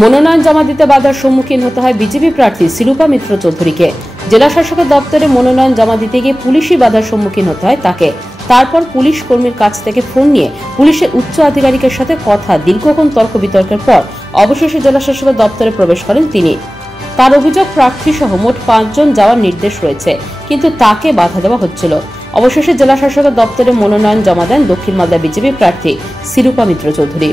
মনোনয়ন জমা দিতে বাধার সম্মুখীন হতে হয় বিজেপি প্রার্থী শিরূপা মিত্র চৌধুরীকে। জেলা শাসকের দপ্তরে মনোনয়ন জমা দিতে গিয়ে পুলিশি বাধার সম্মুখীন হতে হয় তাকে। তারপর পুলিশ কর্মীর কাছ থেকে ফোন নিয়ে পুলিশের উচ্চ আধিকারিকের সাথে কথা, দীর্ঘক্ষণ তর্ক বিতর্কের পর অবশেষে জেলা শাসকের দপ্তরে প্রবেশ করেন তিনি। তার অভিযোগ, প্রার্থী সহ মোট 5 জন যাওয়ার নির্দেশ রয়েছে, কিন্তু তাকে বাধা দেওয়া হচ্ছিল। অবশেষে জেলা শাসকের দপ্তরে মনোনয়ন জমা দেন দক্ষিণ মালদা বিজেপি প্রার্থী শিরূপা মিত্র চৌধুরী।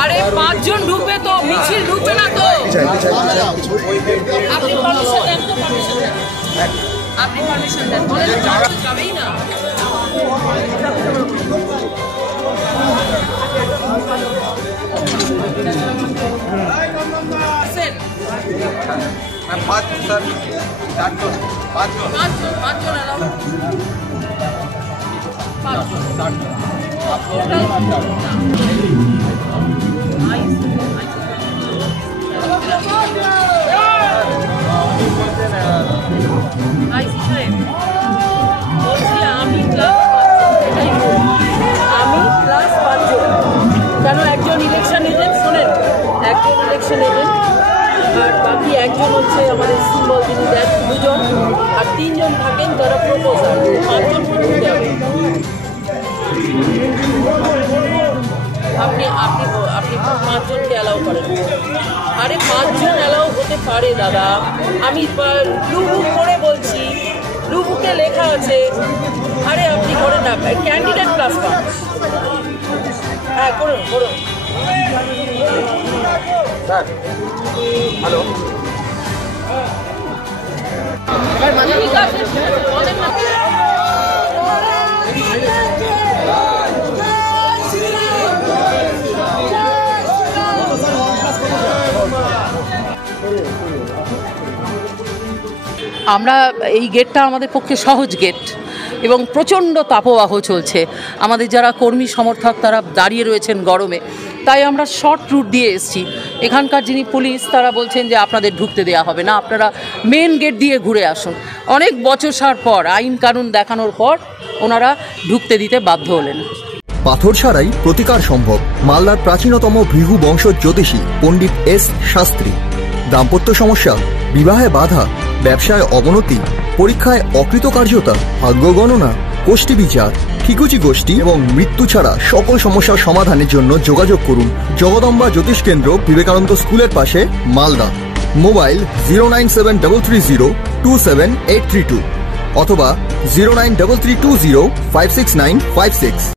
আরে 5 জন ঢুকবে তো, মিছিল ঢুকবে না তো। আপনি পারমিশন দেন তো, আপনি পারমিশন দেন, বলে যাবেই না। কেন একজন ইলেকশন এজেন্ট, শোনেন, একজন ইলেকশন এজেন্ট আর বাকি একজন হচ্ছে আমাদের সিম্বল, তিনি দেন 2 জন, আর 3 জন থাকেন যারা প্রপোজার। 5 জন ঢুকতে হবে। আপনি আপনি আপনি 5 জনকে অ্যালাউ করেন? আরে 5 জন অ্যালাউ হতে পারে দাদা, আমি ব্লু বুক করে বলছি, ব্লু বুকে লেখা আছে। আরে আপনি করেন না, ক্যান্ডিডেট প্লাস 5। হ্যাঁ করুন করুন। হ্যালো, ঠিক আছে, বলেন না। আমরা এই গেটটা আমাদের পক্ষে সহজ গেট এবং প্রচণ্ড তাপবাহ চলছে। আমাদের যারা কর্মী সমর্থক তারা দাঁড়িয়ে রয়েছেন গরমে, তাই আমরা শর্ট রুট দিয়ে এসেছি। এখানকার যিনি পুলিশ তারা বলছেন যে আপনাদের ঢুকতে দেওয়া হবে না, আপনারা মেন গেট দিয়ে ঘুরে আসুন। অনেক বচসার পর, আইন কানুন দেখানোর পর ওনারা ঢুকতে দিতে বাধ্য হলেন। পাথর ছাড়াই প্রতিকার সম্ভব। মালদার প্রাচীনতম ভৃগু বংশ জ্যোতিষী পণ্ডিত এস শাস্ত্রী। দাম্পত্য সমস্যা, বিবাহে বাধা, ব্যবসায় অবনতি, পরীক্ষায় অকৃতকার্যতা, ভাগ্য গণনা, গোষ্ঠী বিচার, ঠিকুচি গোষ্ঠী এবং মৃত্যু ছাড়া সকল সমস্যার সমাধানের জন্য যোগাযোগ করুন জগদম্বা জ্যোতিষ কেন্দ্র, বিবেকানন্দ স্কুলের পাশে, মালদা। মোবাইল 09733027832 অথবা 09332056956।